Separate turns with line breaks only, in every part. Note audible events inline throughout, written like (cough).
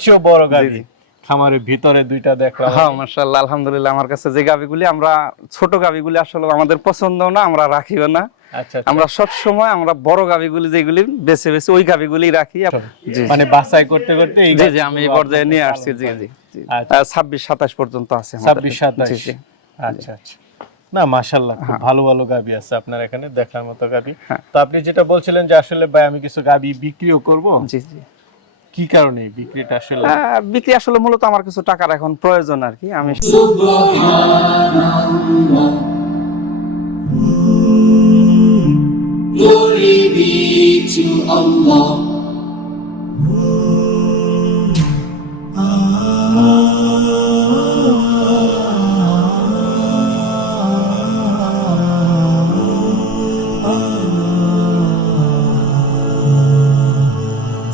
চেয়েও বড় গাভী খামারের ভিতরে দুইটা দেখলাম।
হ্যাঁ মাশাআল্লাহ আলহামদুলিল্লাহ আমার কাছে যে গাবিগুলি আমরা ছোট গাবিগুলি আসলে আমাদের পছন্দ না আমরা রাখিও না।
আচ্ছা আচ্ছা।
আমরা সব সময় আমরা বড় গাবিগুলি যেগুলি বেছে বেছে ওই গাবিগুলি রাখি।
মানে বাছাই করতে করতে
জি জি আমি এই পর্যায়ে নিয়ে আসছি জি জি
আচ্ছা।
ছাব্বিশ সাতাশ পর্যন্ত আছে
ছাব্বিশ সাতাশ। আচ্ছা আচ্ছা। না মাশাল্লাহ খুব ভালো ভালো গাবি আছে আপনার এখানে দেখার মতো গাবি।
হ্যাঁ।
তো আপনি যেটা বলছিলেন যে আসলে ভাই আমি কিছু গাবি বিক্রিও করব।
জি জি।
কি কারণে বিক্রিটা আসলে
বিক্রি আসলে মূলত আমার কিছু টাকার এখন প্রয়োজন আর কি আমি
Glory be to Allah.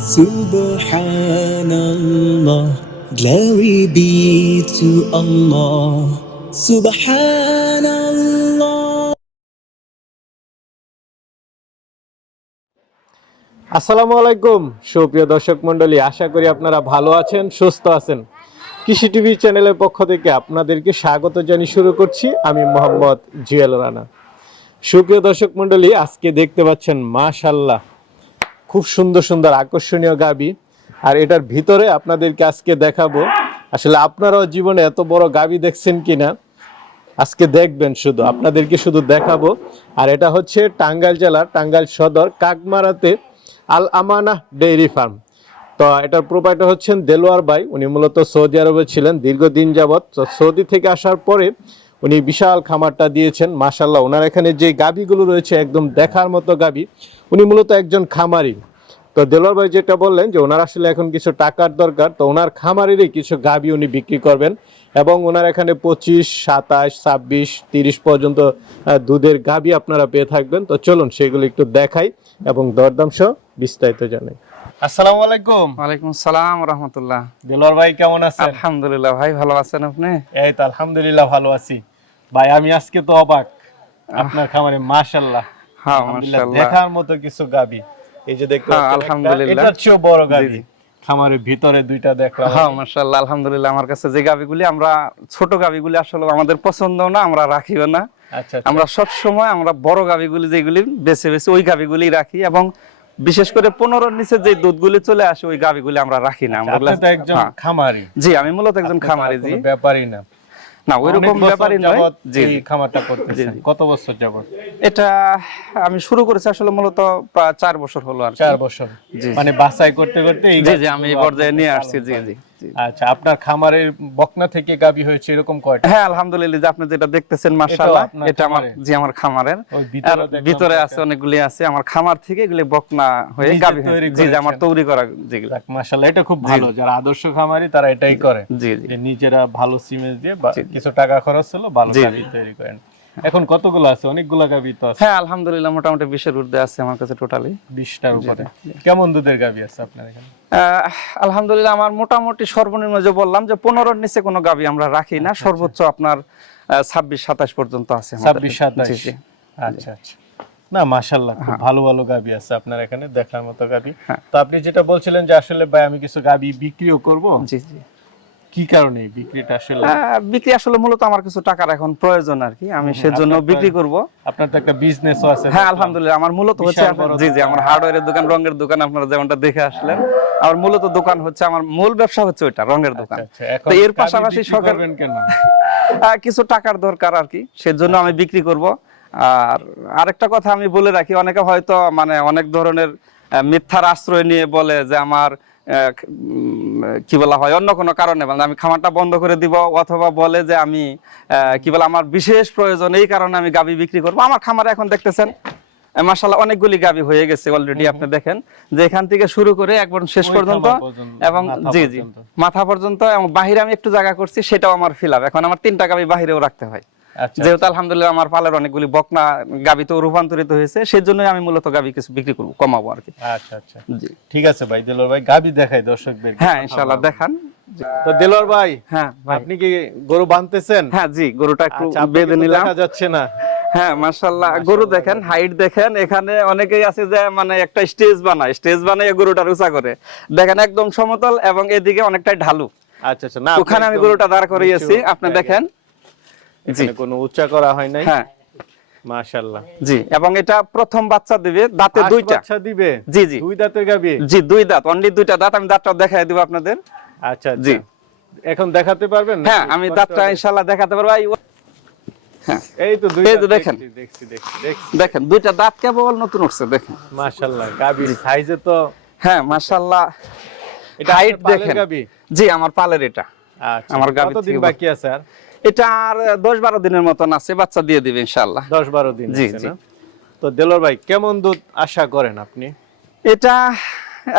Subhanallah, glory be to Allah. Subhanallah.
আসসালামু আলাইকুম সুপ্রিয় দর্শক মণ্ডলী আশা করি আপনারা ভালো আছেন সুস্থ আছেন কৃষি টিভি চ্যানেলের পক্ষ থেকে আপনাদেরকে স্বাগত জানিয়ে শুরু করছি আমি মোহাম্মদ জুয়েল রানা সুপ্রিয় দর্শক মণ্ডলী আজকে দেখতে পাচ্ছেন মাশাল্লাহ খুব সুন্দর সুন্দর আকর্ষণীয় গাবি। আর এটার ভিতরে আপনাদেরকে আজকে দেখাবো। আসলে আপনারাও জীবনে এত বড় গাবি দেখছেন কিনা? আজকে দেখবেন শুধু, আপনাদেরকে শুধু দেখাবো। আর এটা হচ্ছে টাঙ্গাইল জেলার টাঙ্গাইল সদর কাকমারাতে আল আমানা ডেইরি ফার্ম। তো এটার প্রোপাইটার হচ্ছেন দেলোয়ার ভাই। উনি মূলত সৌদি আরবে ছিলেন দীর্ঘদিন যাবৎ। তো সৌদি থেকে আসার পরে উনি বিশাল খামারটা দিয়েছেন। মাশাল্লাহ ওনার এখানে যে গাবিগুলো রয়েছে, একদম দেখার মতো গাবি। উনি মূলত একজন খামারি। তো দেলোয়ার ভাই যেটা বললেন যে ওনার আসলে এখন কিছু টাকার দরকার তো ওনার খামারেরই কিছু গাবি উনি বিক্রি করবেন এবং ওনার এখানে পঁচিশ সাতাশ ছাব্বিশ তিরিশ পর্যন্ত দুধের গাবি আপনারা পেয়ে থাকবেন। তো চলুন সেগুলো একটু দেখাই এবং দরদাম সহ বিস্তারিত জানাই। আসসালামু আলাইকুম।
ওয়ালাইকুম সালাম রহমতুল্লাহ।
দেলোয়ার ভাই কেমন আছেন?
আলহামদুলিল্লাহ ভাই ভালো আছেন আপনি?
এই তো আলহামদুলিল্লাহ ভালো আছি। ভাই আমি আজকে তো অবাক। আপনার খামারে মাশাল্লাহ আলহামদুলিল্লাহ
মাশাআল্লাহ।
দেখার মতো কিছু গাবি। এই যে দেখতে
হ্যাঁ, আলহামদুলিল্লাহ।
এটার চেয়েও বড় গাবি। খামারের ভিতরে দুইটা দেখলাম।
হ্যাঁ মাশাআল্লাহ আলহামদুলিল্লাহ আমার কাছে যে গাবিগুলি আমরা ছোট গাবিগুলি আসলে আমাদের পছন্দ না আমরা রাখিও না।
আচ্ছা আচ্ছা।
আমরা সব সময় আমরা বড় গাবিগুলি যেগুলি বেছে বেছে ওই গাবিগুলি রাখি এবং বিশেষ করে পনেরোর নিচে যে দুধগুলি চলে আসে ওই গাবিগুলি আমরা রাখি না। আমরা
একজন
হ্যাঁ।
খামারি।
জি আমি মূলত একজন খামারি জি।
ব্যাপারই না।
না ওই
অনেক
রকম
বছর
ব্যাপারই নয়। জি
খামারটা করতেছেন। কত বছর যাবত
এটা আমি শুরু করেছি আসলে মূলত প্রায় চার বছর হলো আর
চার বছর। মানে বাছাই করতে করতে এই
জি জি আমি এই পর্যায়ে নিয়ে আসছি। জি জি।
আচ্ছা আপনার খামারের বকনা থেকে গাবি হয়েছে এরকম কয়টা?
হ্যাঁ আলহামদুলিল্লাহ যে আপনি যেটা দেখতেছেন মাশাআল্লাহ এটা আমার জি আমার খামারের।
ভিতরে।
আছে অনেকগুলি আছে আমার খামার থেকে এগুলি বকনা হয়ে গাবি জি জি আমার তৈরি করা যেগুলো।
মাশাআল্লাহ এটা খুব ভালো যারা আদর্শ খামারি তারা এটাই করে।
জি জি।
নিজেরা ভালো সিমেন্ট দিয়ে বা কিছু টাকা খরচ হলো ভালো গাবি তৈরি করেন। এখন কতগুলো আছে? অনেকগুলো গাবি তো আছে।
হ্যাঁ আলহামদুলিল্লাহ মোটামুটি বিশের ঊর্ধ্বে আছে আমার কাছে টোটালি
বিশটার উপরে। কেমন দুধের গাবি আছে আপনার এখানে?
আলহামদুলিল্লাহ আমার মোটামুটি সর্বনিম্ন যে বললাম যে পনেরোর নিচে কোনো গাবি আমরা রাখি না সর্বোচ্চ আপনার ছাব্বিশ সাতাশ পর্যন্ত আছে
ছাব্বিশ সাতাশ। আচ্ছা আচ্ছা। না মাশাল্লাহ খুব ভালো ভালো গাবি আছে আপনার এখানে দেখার মতো গাবি।
হ্যাঁ।
তো আপনি যেটা বলছিলেন যে আসলে ভাই আমি কিছু গাবি বিক্রিও করব।
জি জি।
কি কারণে বিক্রিটা আসলে?
বিক্রি আসলে মূলত আমার কিছু টাকার এখন প্রয়োজন আর কি আমি সেজন্য বিক্রি করব।
আপনার তো একটা বিজনেসও আছে
হ্যাঁ আলহামদুলিল্লাহ আমার মূলত হচ্ছে জি জি আমার হার্ডওয়্যারের দোকান রঙের দোকান আপনারা যেমনটা দেখে আসলেন। আমার মূলত দোকান হচ্ছে আমার মূল ব্যবসা হচ্ছে ওইটা রঙের দোকান।
আচ্ছা,
তো এর পাশাপাশি
কেন? (laughs)
কিছু টাকার দরকার আর কি সেজন্য আমি বিক্রি করব। আর আরেকটা কথা আমি বলে রাখি অনেকে হয়তো মানে অনেক ধরনের মিথ্যার আশ্রয় নিয়ে বলে যে আমার কি বলা হয় অন্য কোনো কারণে মানে আমি খামারটা বন্ধ করে দিব অথবা বলে যে আমি কি বলে আমার বিশেষ প্রয়োজন এই কারণে আমি গাবি বিক্রি করব। আমার খামারে এখন দেখতেছেন মাসাল্লাহ অনেকগুলি গাবি হয়ে গেছে অলরেডি আপনি দেখেন। যে এখান থেকে শুরু করে একবার শেষ পর্যন্ত এবং জি জি মাথা পর্যন্ত এবং বাহিরে আমি একটু জায়গা করছি সেটাও আমার ফিল এখন আমার তিনটা গাবি বাহিরেও রাখতে হয়। যেহেতু আলহামদুলিল্লাহ আমার পালের অনেকগুলি বকনা গাবিতে রূপান্তরিত হয়েছে সেই জন্যই আমি মূলত গাবি কিছু বিক্রি করব কমাবো আর কি।
আচ্ছা আচ্ছা।
জি।
ঠিক আছে ভাই দিলর ভাই গাবি দেখাই দর্শকদের।
হ্যাঁ ইনশাল্লাহ দেখান।
তো দিলর ভাই
হ্যাঁ
আপনি কি গরু বানতেছেন?
হ্যাঁ জি গরুটা একটু
আচ্ছা,
বেঁধে নিলাম।
দেখা যাচ্ছে না।
হ্যাঁ মাশাল্লাহ গরু দেখেন হাইট দেখেন এখানে অনেকেই আছে যে মানে একটা স্টেজ বানায় স্টেজ বানায় গরুটার উঁচা করে। দেখেন একদম সমতল এবং এদিকে অনেকটাই ঢালু।
আচ্ছা আচ্ছা না
ওখানে আমি গরুটা দাঁড় করিয়েছি আপনি দেখেন।
এখানে কোনো উচ্চা করা হয় নাই।
হ্যাঁ।
মাশাআল্লাহ।
জি এবং এটা প্রথম বাচ্চা দিবে দাঁতে দুইটা।
বাচ্চা দিবে?
জি, জি।
দুই দাঁতের গাবি
জি দুই দাঁত অনলি দুইটা দাঁত আমি দাঁতটা দেখাই দিব আপনাদের।
আচ্ছা
জি।
জি। এখন দেখাতে পারবেন
হ্যাঁ আমি দাঁতটা
হবে?
দেখাতে পারব। এই
তো দুই
দেখেন। দেখেন দুইটা দাঁত কেবল নতুন উঠছে দেখেন।
মাশাআল্লাহ গাবি সাইজে তো
হ্যাঁ
এটা
হাইট দেখেন। জি আমার পালের এটা।
আচ্ছা
আমার
কতদিন বাকি আছে আর?
এটা আর দশ বারো দিনের মতন আছে বাচ্চা দিয়ে দিবে ইনশাল্লাহ
দশ বারো দিন
জি, জি।
তো দেলোর ভাই কেমন দুধ আশা করেন আপনি?
এটা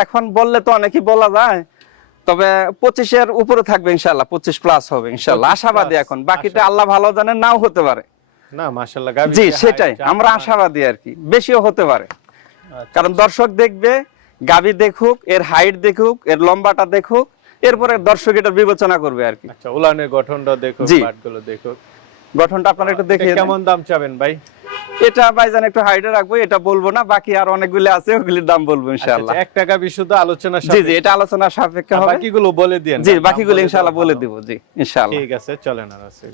এখন বললে তো অনেকই বলা যায় তবে পঁচিশের উপরে থাকবে ইনশাল্লাহ পঁচিশ প্লাস হবে ইনশাল্লাহ আশাবাদী এখন। বাকিটা আল্লাহ ভালো জানে নাও হতে পারে।
না মাশাআল্লাহ গাবি
জি সেটাই। আমরা আশাবাদী আর কি। বেশিও হতে পারে।
আচ্ছা।
কারণ দর্শক দেখবে গাবি দেখুক এর হাইট দেখুক এর লম্বাটা দেখুক এরপরে দর্শক এটা বিবেচনা করবে আর কি।
আচ্ছা উলানের গঠনটা দেখো। পাটগুলো দেখো
গঠনটা আপনারা একটু দেখে
কেমন দাম চাবেন ভাই?
এটা ভাইজান একটু হাইটে রাখব এটা বলব না বাকি আর অনেকগুলি আছে ওগুলির দাম বলব
আচ্ছা,
ইনশাআল্লাহ।
আচ্ছা, এক টাকা বিশুদ্ধ আলোচনা
জি জি এটা আলোচনা সাপেক্ষে হবে।
বাকিগুলো বলে দিয়েন
জি বাকিগুলো ইনশাআল্লাহ বলে। দিব জি ইনশাআল্লাহ।
ঠিক আছে চলেন আর আছে।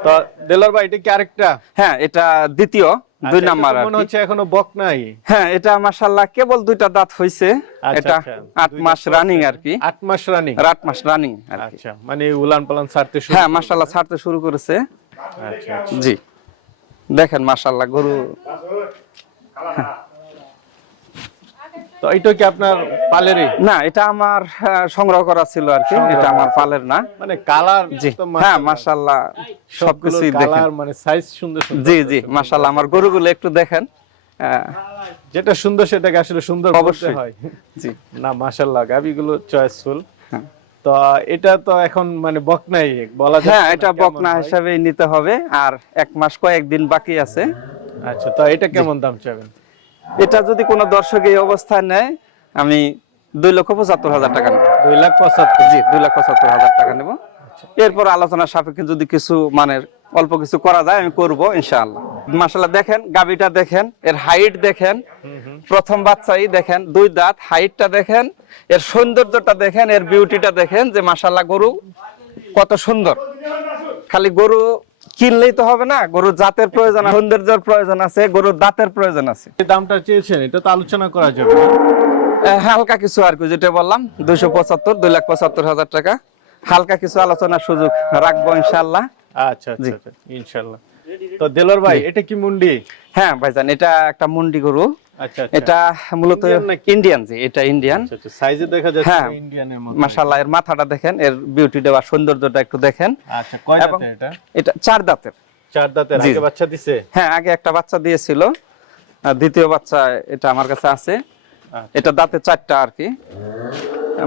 তো দেলোর ভাই এটা কি আরেকটা?
হ্যাঁ এটা দ্বিতীয়। দুই
আচ্ছা, এটা
নাম্বার
মনে হচ্ছে এখনও বক নাই।
হ্যাঁ এটা মাশাআল্লাহ কেবল দুইটা দাঁত হইছে।
আচ্ছা,
এটা
আচ্ছা,
আট মাস রানিং। আর কি
আট মাস রানিং
আট মাস রানিং
আচ্ছা মানে উলান পালান ছাড়তে শুরু
হ্যাঁ মাশাআল্লাহ ছাড়তে শুরু করেছে।
আচ্ছা আচ্ছা।
জি। দেখেন মাশাআল্লাহ গরু
তো এটা কি আপনার পালেরই?
না এটা আমার আহ, সংগ্রহ করা ছিল আর কি। এটা আমার পালের না।
মানে কালার
জি হ্যাঁ মাশাআল্লাহ দেখেন।
কালার মানে সাইজ সুন্দর সুন্দর
জি জি মাশাআল্লাহ আমার গরুগুলো একটু দেখেন।
যেটা সুন্দর সেটাকে আসলে সুন্দর
অবশ্যই।
হয়।
জি।
না মাশাআল্লাহ গাবিগুলো চয়েসফুল
হ্যাঁ।
তো এটা তো এখন মানে বক নাই বলা যাচ্ছে
হ্যাঁ এটা বকনা
হয়।
হিসাবেই নিতে হবে। আর এক মাস কয়েকদিন বাকি আছে।
আচ্ছা তো এটা কেমন দাম চাবেন?
এটা যদি কোনো দর্শক এই অবস্থায় নেয় আমি দুই লক্ষ পঁচাত্তর হাজার টাকা নেব।
দুই লাখ পঁচাত্তর।
জি দুই লাখ পঁচাত্তর হাজার টাকা নেব। এরপর আলোচনা সাপেক্ষে যদি কিছু মানে অল্প কিছু করা যায় আমি করব ইনশাআল্লাহ। মাসাল্লাহ দেখেন গাবিটা দেখেন এর হাইট দেখেন প্রথম বাচ্চাই দেখেন দুই দাঁত হাইটটা দেখেন এর সৌন্দর্যটা দেখেন এর বিউটিটা দেখেন যে মাসাল্লাহ গরু কত সুন্দর। খালি গরু কিনলেই তো হবে না গরুর জাতের প্রয়োজন সৌন্দর্যের প্রয়োজন আছে গরুর দাঁতের প্রয়োজন আছে।
দামটা চেয়েছেন এটা তো আলোচনা করা যাবে
হালকা কিছু আর কি যেটা বললাম দুইশো পঁচাত্তর দুই লাখ পঁচাত্তর হাজার টাকা। হালকা কিছু আলোচনার সুযোগ রাখব ইনশাল্লাহ
আচ্ছা ইনশাল্লাহ আচ্ছা তো দেলোর ভাই এটা কি মুন্ডি?
হ্যাঁ ভাইজান এটা একটা মুন্ডি গরু।
আচ্ছা আচ্ছা
এটা মূলত
Indian নাকি?
ইন্ডিয়ান জি এটা ইন্ডিয়ান
আচ্ছা আচ্ছা সাইজে দেখা যাচ্ছে
হ্যাঁ।
ইন্ডিয়ানের মতো।
মাশাআল্লাহ এর মাথাটা দেখেন এর বিউটিটা বা সৌন্দর্যটা একটু দেখেন।
আচ্ছা কয় দাঁতের এটা?
এটা চার দাঁতের।
চার দাঁতের আগে বাচ্চা দিছে?
হ্যাঁ আগে একটা বাচ্চা দিয়েছিল। দ্বিতীয় বাচ্চা এটা আমার কাছে আছে। এটা দাঁতে চারটা আর কি।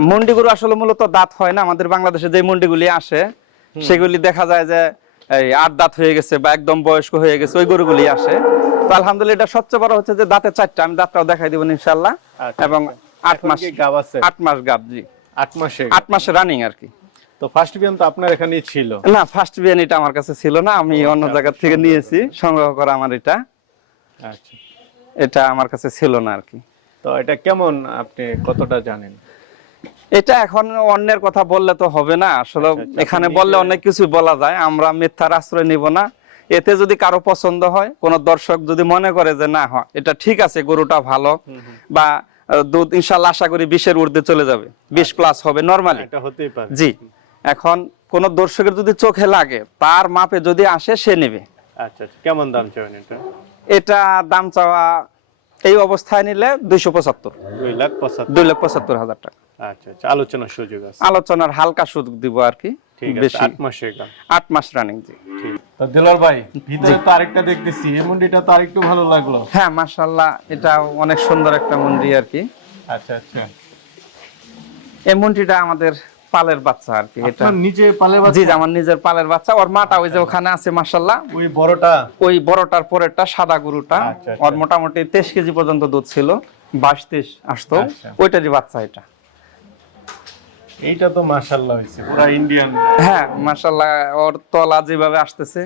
মন্ডিগুলো আসলে মূলত দাঁত হয় না আমাদের বাংলাদেশে যে মন্ডিগুলি আসে সেগুলি দেখা যায় যে এই আট দাঁত হয়ে গেছে বা একদম বয়স্ক হয়ে গেছে ওই গরুগুলি আসে। তো আলহামদুলিল্লাহ এটা সবচেয়ে বড় হচ্ছে যে দাঁতে চারটা আমি দাঁতটাও দেখাই দিব ইনশাল্লাহ
আচ্ছা,
এবং আট মাস
গাব আছে?
আট মাস গাব জি।
আট মাসে
আট মাসে রানিং আর কি।
তো ফার্স্ট বিয়ান তো আপনার এখানেই ছিল?
না ফার্স্ট বিয়ানিটা আমার কাছে ছিল না আমি অন্য জায়গা থেকে নিয়েছি সংগ্রহ করা আমার এটা।
আচ্ছা।
এটা আমার কাছে ছিল না আর কি।
তো এটা কেমন আপনি কতটা জানেন?
এটা এখন অন্যের কথা বললে তো হবে না আসলে
আচ্ছা, আচ্ছা,
এখানে বললে অনেক কিছু বলা যায় আমরা মিথ্যার আশ্রয় নিব না। এতে যদি কারও পছন্দ হয় কোন দর্শক যদি মনে করে যে না হয় এটা ঠিক আছে গরুটা ভালো বা দুধ ইনশাল্লাহ আশা করি বিশের ঊর্ধ্বে চলে যাবে বিশ প্লাস হবে নর্মালি
এটা হতেই পারে।
জি এখন কোন দর্শকের যদি চোখে লাগে তার মাপে যদি আসে সে নেবে।
আচ্ছা আচ্ছা কেমন দাম এটা?
এটা দাম চাওয়া এই অবস্থায় নিলে দুইশো পঁচাত্তর।
দুই লাখ পঁচাত্তর
হাজার টাকা।
আচ্ছা আচ্ছা আলোচনার সুযোগ আছে।
আলোচনার হালকা সুযোগ দিব আর কি। বেশি।
আট মাসে
আট মাস রানিং জি।
তো দিলার ভাই ভিতরে তো আরেকটা দেখতেছি এই মুন্ডিটা তো আরেকটু ভালো লাগল।
হ্যাঁ মাশাল্লাহ এটা অনেক সুন্দর একটা মন্ডি আর কি।
আচ্ছা আচ্ছা।
এই মন্ডিটা আমাদের পালের বাচ্চা আর কি এটা।
আপনার নিচে পালে
জি
বাচ্চা?
জি, আমার নিজের পালের বাচ্চা ওর মাটা ওই যে ওখানে আছে
ওই বড়টা?
ওই বড়টার পরেরটা সাদা গরুটা।
আচ্ছা।
ওর মোটামুটি তেইশ কেজি পর্যন্ত দুধ ছিল বাইশ তেইশ আসতো। ওইটারই বাচ্চা এটা।
এইটা তো মাশাআল্লাহ হইছে পুরো ইন্ডিয়ান
হ্যাঁ মাশাআল্লাহ ওর তলা যেভাবে আসতেছে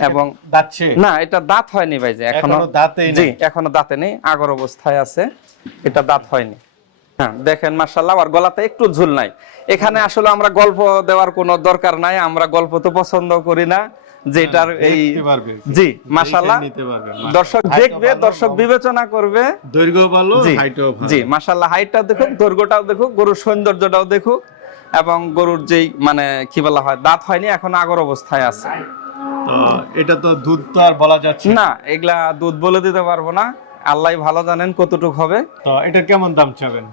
এবং
দাঁতছে?
না এটা দাঁত হয়নি ভাই যে
এখনও দাঁতে
জি এখনও দাঁতে নেই আগর অবস্থায় আছে এটা দাঁত হয়নি। হ্যাঁ দেখেন মাশাআল্লাহ আর গলাতে একটু ঝুল নাই। এখানে আসলে আমরা গল্প দেওয়ার কোনো দরকার নাই আমরা গল্প তো পছন্দ করি না। যেটার এই জি
পারবে।
দর্শক দেখবে দর্শক বিবেচনা করবে।
দৈর্ঘ্য ভালো হাইটও ভালো।
জি হাইটটাও দেখুক দৈর্ঘ্যটাও দেখুক গরুর সৌন্দর্যটাও দেখুক এবং গরুর যেই মানে কি বলা হয় দাঁত হয়নি এখন আগর অবস্থায় আছে।
তো এটা তো দুধ তো আর বলা যাচ্ছে না।
না এগুলা দুধ বলে দিতে পারব না। আল্লাহ ভালো জানেন কতটুক হবে।
তো এটা কেমন দাম চাবেন?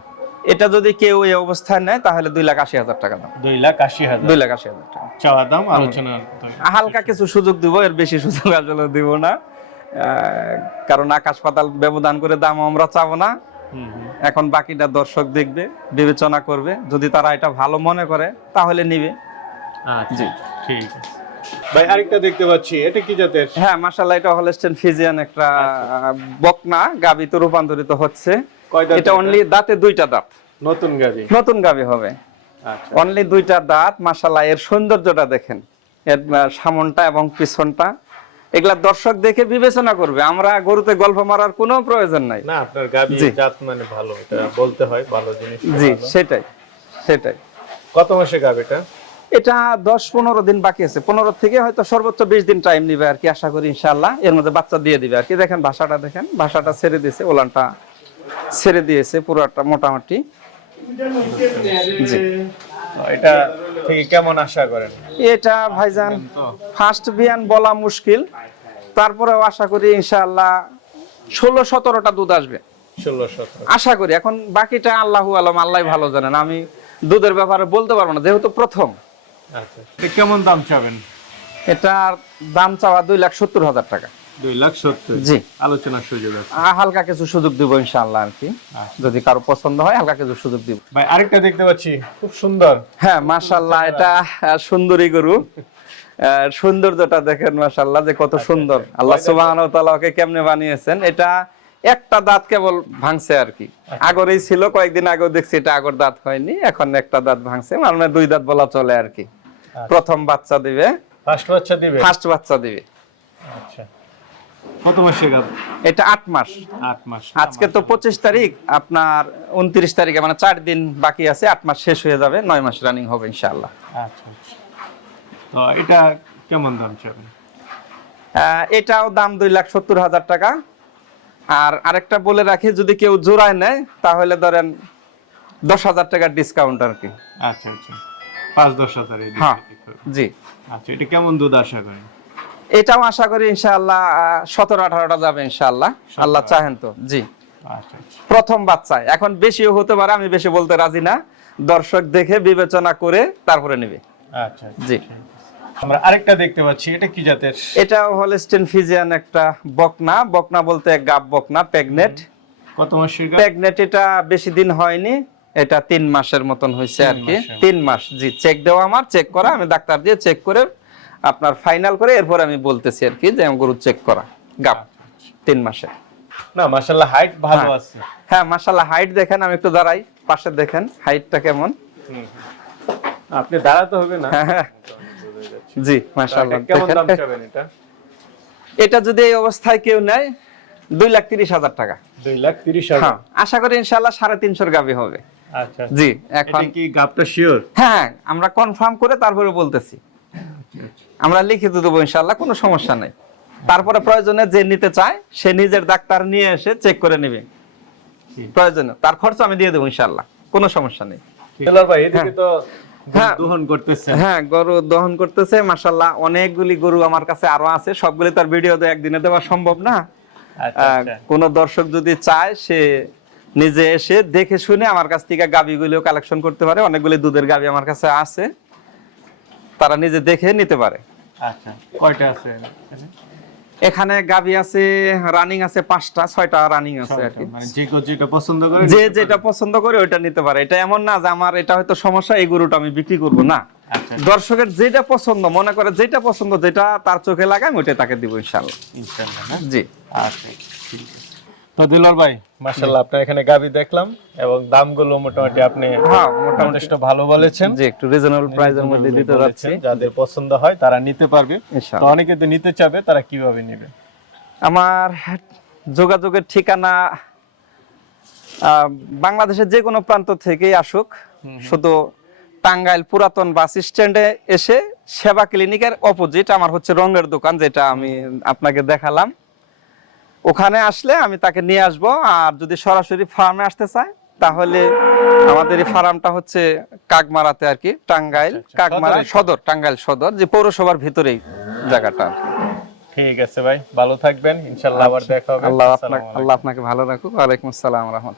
এটা যদি কেউ এই অবস্থায় নেয় তাহলে দুই লাখ আশি হাজার টাকা দাম।
দুই লাখ আশি হাজার।
দুই লাখ আশি হাজার টাকা।
চাওয়া দাম আলোচনা
হালকা কিছু সুযোগ দিব এর বেশি সুযোগ আসলে দিব না। কারণ আকাশ পাতাল ব্যবধান করে দাম আমরা চাবো না। এখন বাকিটা দর্শক দেখবে বিবেচনা করবে। যদি তারা এটা ভালো মনে করে তাহলে নিবে।
আচ্ছা
জি।
ঠিক আছে। ভাই আরেকটা দেখতে পাচ্ছি এটা কি জাতের?
হ্যাঁ মাশাল্লাহ এটা হলস্টেন ফিজিয়ান একটা বকনা। গাবি তো রূপান্তরিত হচ্ছে। এটা অনলি দাঁতে দুইটা দাঁত।
নতুন গাড়ি
নতুন গাবি হবে।
আচ্ছা।
অনলি দুইটা দাঁত এর সৌন্দর্যটা দেখেন। এর সামনটা এবং পিছনটা। এগুলা দর্শক দেখে বিবেচনা করবে। আমরা গরুতে গল্প মারার কোনো প্রয়োজন নাই।
না আপনার গাবি। জাত মানে ভালো এটা বলতে হয় ভালো জিনিস
জি সেটাই সেটাই।
কত মাসে গাবিটা
এটা? দশ পনেরো দিন বাকি আছে। পনেরো থেকে হয়তো সর্বোচ্চ বিশ দিন টাইম নিবে আর কি আশা করি ইনশাল্লাহ এর মধ্যে বাচ্চা দিয়ে দিবে আর কি। দেখেন ভাষাটা দেখেন ভাষাটা ছেড়ে দিছে ওলানটা ছেড়ে দিয়েছে পুরোটা মোটামুটি। জি।
এটা থেকে কেমন আশা করেন?
এটা ভাইজান ফার্স্ট বিয়ান বলা মুশকিল। তারপরেও আশা করি ইনশাআল্লাহ ষোলো সতেরোটা দুধ আসবে। আশা করি এখন বাকিটা আল্লাহু আলম আল্লাহ ভালো জানেন। আমি দুধের ব্যাপারে বলতে পারব না যেহেতু প্রথম।
আচ্ছা কেমন দাম চাবেন?
এটার দাম চাওয়া দুই লাখ সত্তর হাজার টাকা। জি।
আলোচনার সুযোগ আছে।
হালকা কিছু সুযোগ দিব ইনশাআল্লাহ আর কি।
আচ্ছা।
যদি কারও পছন্দ হয় হালকা কিছু সুযোগ দিব।
ভাই আরেকটা দেখতে পাচ্ছি খুব সুন্দর।
হ্যাঁ মাশাল্লাহ এটা সুন্দরী গরু। সৌন্দর্যটা দেখেন মাশাল্লাহ যে কত সুন্দর। আল্লাহ সুবহানাহু ওয়া তাআলা ওকে কেমনে বানিয়েছেন এটা একটা দাঁত কেবল ভাঙছে আর কি। আগরেই ছিল কয়েকদিন আগেও দেখছি এটা আগর দাঁত হয়নি এখন একটা দাঁত ভাঙছে মানে দুই দাঁত বলা চলে আর কি। প্রথম বাচ্চা দিবে।
ফার্স্ট বাচ্চা দিবে?
ফার্স্ট বাচ্চা দিবে।
আচ্ছা। কত মাসে গাব?
এটা আট মাস।
আট মাস
আজকে তো পঁচিশ তারিখ আপনার উনত্রিশ তারিখে মানে চার দিন বাকি আছে আট মাস শেষ হয়ে যাবে নয় মাস রানিং হবে ইনশাআল্লাহ।
আচ্ছা আচ্ছা। তো এটা কেমন দাম চাবেন?
এটাও দাম দুই লাখ সত্তর হাজার টাকা। আর আরেকটা বলে রাখি যদি কেউ জোড়ায় নেয় তাহলে ধরেন দশ হাজার টাকার ডিসকাউন্ট আর কি।
আচ্ছা আচ্ছা। পাঁচ দশ হাজার
হ্যাঁ। জি।
আচ্ছা এটা কেমন দুধ আশা করেন?
এটাও আশা করি ইনশাআল্লাহ সতেরো আঠারোটা যাবে ইনশাআল্লাহ। আল্লাহ চাহেন তো। জি।
আচ্ছা।
প্রথম বাচ্চায়। এখন বেশিও হতে পারে আমি বেশি বলতে রাজি না। দর্শক দেখে বিবেচনা করে তারপরে নেবে।
আচ্ছা আচ্ছা,
জি।
আমরা আরেকটা দেখতে পাচ্ছি এটা কি জাতের?
এটা হলস্টেন ফিজিয়ান একটা বকনা। বকনা বলতে গাব বকনা প্রেগনেট
কত মাসের
প্রেগনেট এটা বেশি দিন হয়নি এটা তিন মাসের মতন হয়েছে আর কি। তিন মাস। জি চেক দেওয়া আমার চেক করা। আমি ডাক্তার দিয়ে চেক করে আপনার ফাইনাল করে এরপর আমি বলতেছি আর কি যে গরু চেক করা। গাব তিন মাসের।
না মাশাআল্লাহ হাইট ভালো
হ্যাঁ।
আছে।
হ্যাঁ মাশাল্লাহ হাইট দেখেন আমি একটু দাঁড়াই পাশে দেখেন হাইটটা কেমন।
আপনি দাঁড়াতে হবে না।
হ্যাঁ, হ্যাঁ। জি
এটা কেমন দাম চাবেন এটা?
এটা যদি এই অবস্থায় কেউ নেয় দুই লাখ তিরিশ হাজার টাকা।
দুই লাখ তিরিশ হাজার।
আশা করি ইনশাল্লাহ সাড়ে তিনশোর গাবি হবে।
আচ্ছা
জি
এটা
এখন
কি গাবটা শিওর
হ্যাঁ আমরা কনফার্ম করে তারপরে বলতেছি। আমরা লিখিত দেবো ইনশাল্লাহ কোনো সমস্যা নেই। তারপরে প্রয়োজনে যে নিতে চায় সে নিজের ডাক্তার নিয়ে এসে চেক করে নেবে। প্রয়োজনে তার খরচ আমি দিয়ে দেবো ইনশাল্লাহ কোনো সমস্যা নেই।
ভাই এদিকে তো
হ্যাঁ।
করতেছে।
হ্যাঁ গরু দহন করতেছে অনেকগুলি গরু আমার কাছে আরও আছে সবগুলি তার ভিডিও তো একদিনে দেওয়া সম্ভব না।
আচ্ছা আচ্ছা।
কোনো দর্শক যদি চায় সে নিজে এসে দেখে শুনে আমার কাছ থেকে গাবিগুলিও কালেকশন করতে পারে অনেকগুলি দুধের গাবি আমার কাছে আছে। তারা নিজে দেখে নিতে পারে।
আচ্ছা কয়টা আছে?
এখানে গাবি আছে রানিং আছে পাঁচটা ছয়টা রানিং আছে আর কি।
মানে যেটা পছন্দ করে
যে যেটা পছন্দ করে ওইটা নিতে পারে। এটা এমন না যে আমার এটা হয়তো সমস্যা এই গরুটা আমি বিক্রি করব না।
আচ্ছা।
দর্শকের যেটা পছন্দ মনে করে যেটা পছন্দ যেটা তার চোখে লাগায় ওইটা তাকে দিব ইনশাল্লাহ।
ইনশাআল্লাহ
জি।
আচ্ছা ঠিক আছে। তো দিলর ভাই। মাশাআল্লাহ আপনার এখানে গাবি দেখলাম এবং দামগুলো মোটামুটি আপনি
হ্যাঁ মোটামুটি।
যথেষ্ট ভালো বলেছেন।
যে একটু রিজনেবল প্রাইসের মধ্যে দিতে যাচ্ছি।
যাদের পছন্দ হয় তারা নিতে পারবে। তো অনেকে তো নিতে চাবে তারা কীভাবে নেবে?
আমার যোগাযোগের ঠিকানা আহ, বাংলাদেশের যে কোনো প্রান্ত থেকেই আসুক। শুধু টাঙ্গাইল পুরাতন বাস স্ট্যান্ডে এসে সেবা ক্লিনিকের অপোজিট আমার হচ্ছে রঙের দোকান যেটা আমি আপনাকে দেখালাম। ওখানে আসলে আমি তাকে নিয়ে আসব আর যদি সরাসরি ফার্মে আসতে চায় তাহলে আমাদের এই ফার্মটা হচ্ছে কাকমারাতে আর কি টাঙ্গাইল
আচ্ছা, আচ্ছা,
কাকমারা সদর টাঙ্গাইল সদর যে পৌরসভার ভিতরেই জায়গাটা
ঠিক আছে ভাই ভালো থাকবেন ইনশাআল্লাহ আবার দেখা হবে।
আল্লাহ আপনাকে আল্লাহ আপনাকে ভালো রাখুক। ওয়ালাইকুম আসসালাম রহমতুল্লাহ।